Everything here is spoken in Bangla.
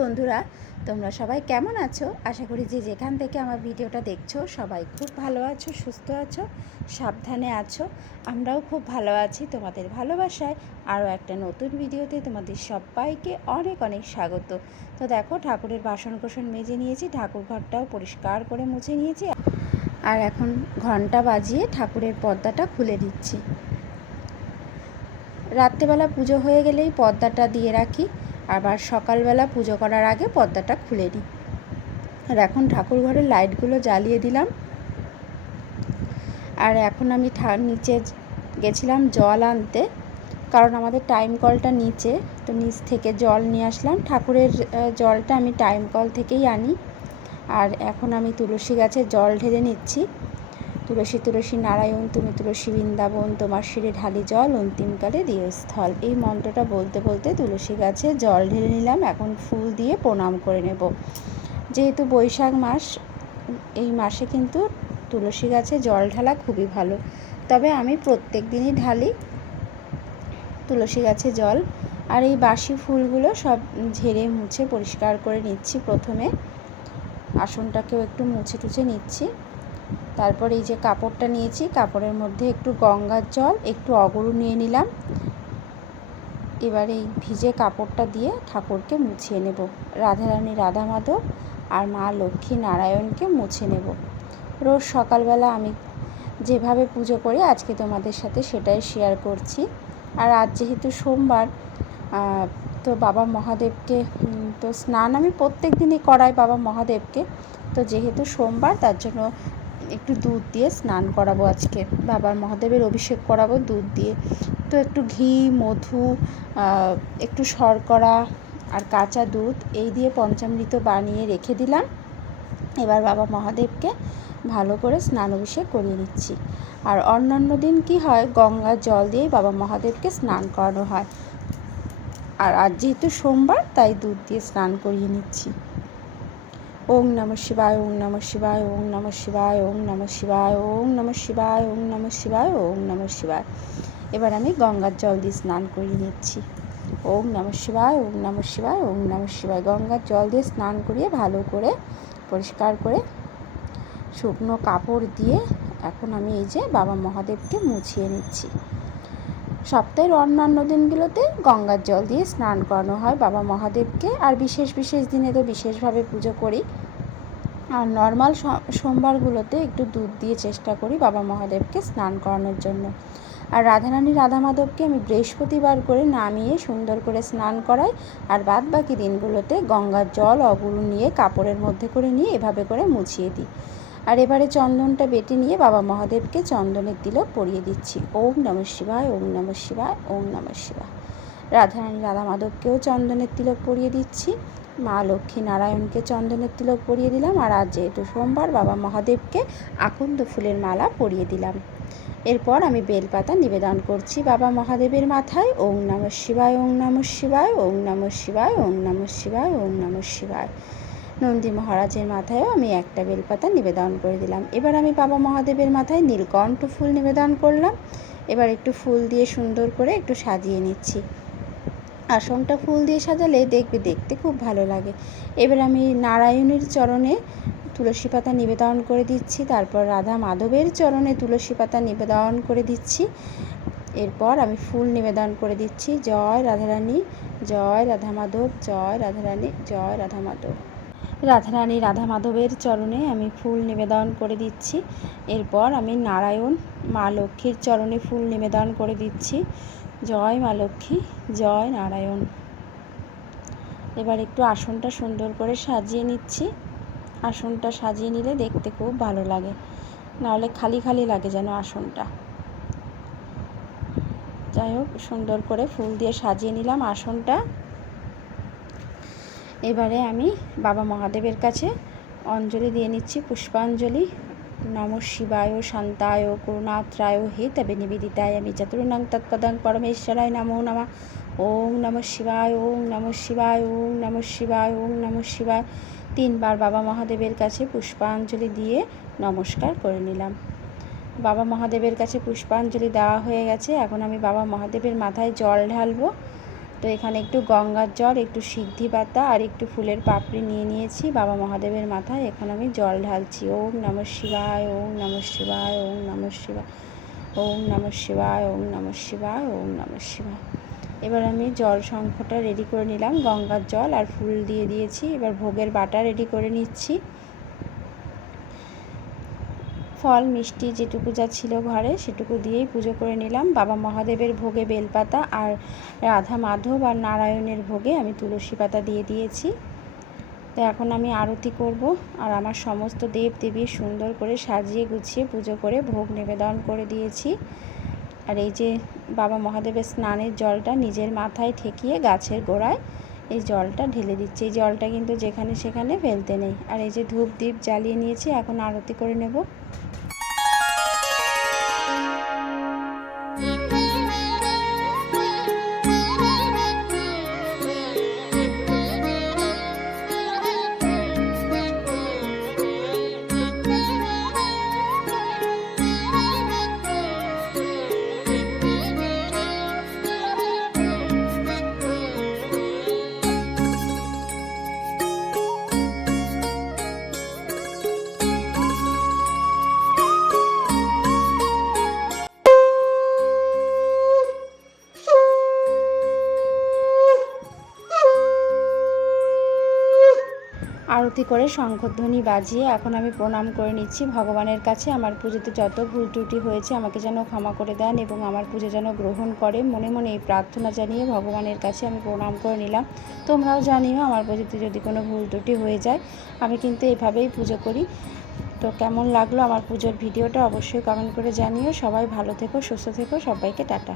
বন্ধুরা, তোমরা সবাই কেমন আছো? আশা করি যে যেখান থেকে আমার ভিডিওটা দেখছ, সবাই খুব ভালো আছো, সুস্থ আছো, সাবধানে আছো। আমরাও খুব ভালো আছি। তোমাদের ভালোবাসায় আরও একটা নতুন ভিডিওতে তোমাদের সবাইকে অনেক অনেক স্বাগত। তো দেখো, ঠাকুরের বাসন কোসন মেজে নিয়েছি ঠাকুর ঘরটাও পরিষ্কার করে মুছে নিয়েছি। আর এখন ঘণ্টা বাজিয়ে ঠাকুরের পর্দাটা খুলে দিচ্ছি রাত্রেবেলা পুজো হয়ে গেলেই পর্দাটা দিয়ে রাখি। আবার সকালবেলা পুজো করার আগে পর্দাটা খুলে দিই আর এখন ঠাকুর ঘরের লাইটগুলো জ্বালিয়ে দিলাম। আর এখন আমি নিচে গেছিলাম জল আনতে, কারণ আমাদের টাইম কলটা নিচে, তো নিচ থেকে জল নিয়ে আসলাম। ঠাকুরের জলটা আমি টাইম কল থেকেই আনি। আর এখন আমি তুলসী গাছে জল ঢেলে নিচ্ছি। তুলসী তুলসী নারায়ণ, তুমি তুলসী বৃন্দাবন, তোমার শিরে ঢালি জল অন্তিমকালে দিয়ে স্থল এই মন্ত্রটা বলতে বলতে তুলসী গাছে জল ঢেলে নিলাম, এখন ফুল দিয়ে প্রণাম করে নেব। যেহেতু বৈশাখ মাস, এই মাসে কিন্তু তুলসী গাছে জল ঢালা খুবই ভালো। তবে আমি প্রত্যেক দিনই ঢালি তুলসী গাছে জল, আর এই বাসি ফুলগুলো সব ঝেড়ে মুছে পরিষ্কার করে নিচ্ছি প্রথমে। আসনটাকেও একটু মুছে টুছে নিচ্ছি। তারপর এই যে কাপড়টা নিয়েছি, কাপড়ের মধ্যে একটু গঙ্গার জল, একটু অগরু নিয়ে নিলাম। এবার এই ভিজে কাপড়টা দিয়ে ঠাকুরকে মুছিয়ে নেব। রাধারানী রাধা মাধব আর মা লক্ষ্মী নারায়ণকে মুছে নেব। রোজ সকালবেলা আমি যেভাবে পুজো করি, আজকে তোমাদের সাথে সেটাই শেয়ার করছি। আর আজ যেহেতু সোমবার তো বাবা মহাদেবকে তো স্নান আমি প্রত্যেক দিনই করাই বাবা মহাদেবকে। তো যেহেতু সোমবার, তার জন্য একটু দুধ দিয়ে স্নান করাবো আজকে। বাবার মহাদেবের অভিষেক করাবো দুধ দিয়ে। তো একটু ঘি, মধু একটু শর্করা আর কাঁচা দুধ এই দিয়ে পঞ্চামৃত বানিয়ে রেখে দিলাম। এবার বাবা মহাদেবকে ভালো করে স্নান অভিষেক করিয়ে নিচ্ছি। আর অন্যান্য দিন কি হয় গঙ্গার জল দিয়েই বাবা মহাদেবকে স্নান করানো হয়। আর আজ যেহেতু সোমবার, তাই দুধ দিয়ে স্নান করিয়ে নিচ্ছি। ওং নম শিবায় ওং নম শিবায় ওং নম শিবায় ওং নম শিবায় ওং নম শিবায় ওং নম শিবায় ওং নম শিবায় এবার আমি গঙ্গার জল দিয়ে স্নান করিয়ে নিচ্ছি ওং নম শিবায় ওং নম শিবায় ওং নম শিবায় গঙ্গার জল দিয়ে স্নান করিয়ে ভালো করে পরিষ্কার করে শুকনো কাপড় দিয়ে এখন আমি এই যে বাবা মহাদেবকে মুছিয়ে নিচ্ছি সপ্তাহের অন্যান্য দিনগুলোতে গঙ্গার জল দিয়ে স্নান করানো হয় বাবা মহাদেবকে। আর বিশেষ বিশেষ দিনে তো বিশেষভাবে পুজো করি। আর নর্মাল সোমবারগুলোতে একটু দুধ দিয়ে চেষ্টা করি বাবা মহাদেবকে স্নান করানোর জন্য। আর রাধারানী রাধা মাধবকে আমি বৃহস্পতিবার করে নামিয়ে সুন্দর করে স্নান করাই। আর বাদ বাকি দিনগুলোতে গঙ্গার জল অগুরু নিয়ে কাপড়ের মধ্যে করে নিয়ে এভাবে করে মুছিয়ে দিই। আর এবারে চন্দনটা বেটে নিয়ে বাবা মহাদেবকে চন্দনের তিলক পরিয়ে দিচ্ছি। ওম নম শিবায়, ওম নম শিবায়, ওম নম শিবায়। রাধারানী রাধা মাধবকেও চন্দনের তিলক পরিয়ে দিচ্ছি। মা লক্ষ্মী নারায়ণকে চন্দনের তিলক পরিয়ে দিলাম আর আজ যেহেতু সোমবার বাবা মহাদেবকে আকন্দ ফুলের মালা পরিয়ে দিলাম। এরপর আমি বেলপাতা নিবেদন করছি বাবা মহাদেবের মাথায়। ওং নম শিবায় ওং নম শিবায় ওং নম শিবায় ওং নম শিবায় ওং নম শিবায়। নন্দী মহারাজের মাথায়ও আমি একটা বেলপাতা নিবেদন করে দিলাম। এবার আমি বাবা মহাদেবের মাথায় নীলকণ্ঠ ফুল নিবেদন করলাম। এবার একটু ফুল দিয়ে সুন্দর করে একটু সাজিয়ে নিচ্ছি। আসনটা ফুল দিয়ে সাজালে দেখবে দেখতে খুব ভালো লাগে। এবার আমি নারায়ণের চরণে তুলসী পাতা নিবেদন করে দিচ্ছি। তারপর রাধা মাধবের চরণে তুলসী পাতা নিবেদন করে দিচ্ছি। এরপর আমি ফুল নিবেদন করে দিচ্ছি। জয় রাধারানী, জয় রাধা মাধব, জয় রাধারানী, জয় রাধা মাধব। রাধারানী রাধা মাধবের চরণে আমি ফুল নিবেদন করে দিচ্ছি। এরপর আমি নারায়ণ মা লক্ষ্মীর চরণে ফুল নিবেদন করে দিচ্ছি। জয় মা লক্ষ্মী, জয় নারায়ণ। এবার একটু আসনটা সুন্দর করে সাজিয়ে নিচ্ছি। আসনটা সাজিয়ে নিলে দেখতে খুব ভালো লাগে। নাহলে খালি খালি লাগে যেন আসনটা। যাই হোক, সুন্দর করে ফুল দিয়ে সাজিয়ে নিলাম আসনটা। এবারে আমি বাবা মহাদেবের কাছে অঞ্জলি দিয়ে নিচ্ছি, পুষ্পাঞ্জলি। নম শিবায় শান্তায়, করুণাত্রায়, হে তবে নিবেদিতায়। আমি চতুর্ণং তৎপদং পরমেশ্বরায় নমো নমা। ওং নম শিবায় ওং নম শিবায় ওং নম শিবায় ওং নম শিবায়। তিনবার বাবা মহাদেবের কাছে পুষ্পাঞ্জলি দিয়ে নমস্কার করে নিলাম। বাবা মহাদেবের কাছে পুষ্পাঞ্জলি দেওয়া হয়ে গেছে। এখন আমি বাবা মহাদেবের মাথায় জল ঢালবো। তো এখানে একটু গঙ্গার জল, একটু সিদ্ধি পাতা আর একটু ফুলের পাপড়ি নিয়ে নিয়েছি। বাবা মহাদেবের মাথায় এখন আমি জল ঢালছি। ওম নম শিবায়, ওম নম শিবায়, ওম নম শিবায়, ওম নম শিবায়, ওম নম শিবায়, ওম নম শিবায়। এবার আমি জল শঙ্খটা রেডি করে নিলাম। গঙ্গার জল আর ফুল দিয়ে দিয়েছি। এবার ভোগের বাটা রেডি করে নিচ্ছি। ফল, মিষ্টি যেটুকু যা ছিল ঘরে সেটুকু দিয়েই পুজো করে নিলাম। বাবা মহাদেবের ভোগে বেলপাতা আর রাধা মাধব আর নারায়ণের ভোগে আমি তুলসী পাতা দিয়ে দিয়েছি। তো এখন আমি আরতি করব আর আমার সমস্ত দেব দেবীর সুন্দর করে সাজিয়ে গুছিয়ে পুজো করে ভোগ নিবেদন করে দিয়েছি। আর এই যে বাবা মহাদেবের স্নানের জলটা নিজের মাথায় ঠেকিয়ে গাছের গোড়ায় এই জলটা ঢেলে দিচ্ছি। এই জলটা কিন্তু যেখানে সেখানে ফেলতে নেই। আর এই যে ধূপ দ্বীপ জ্বালিয়ে নিয়েছি, এখন আরতি করে নেব। আরতি করে শঙ্খধ্বনি বাজিয়ে এখন আমি প্রণাম করে নিচ্ছি। ভগবানের কাছে আমার পুজোতে যত ভুল ত্রুটি হয়েছে আমাকে যেন ক্ষমা করে দেন এবং আমার পুজো যেন গ্রহণ করে। মনে মনে এই প্রার্থনা জানিয়ে ভগবানের কাছে আমি প্রণাম করে নিলাম। তোমরাও জানিও আমার পুজোতে যদি কোনো ভুল ত্রুটি হয়ে যায়, আমি কিন্তু এভাবেই পুজো করি। তো কেমন লাগল আমার পুজোর ভিডিওটা অবশ্যই কমেন্ট করে জানিও। সবাই ভালো থেকো, সুস্থ থেকো, সবাইকে টাটা।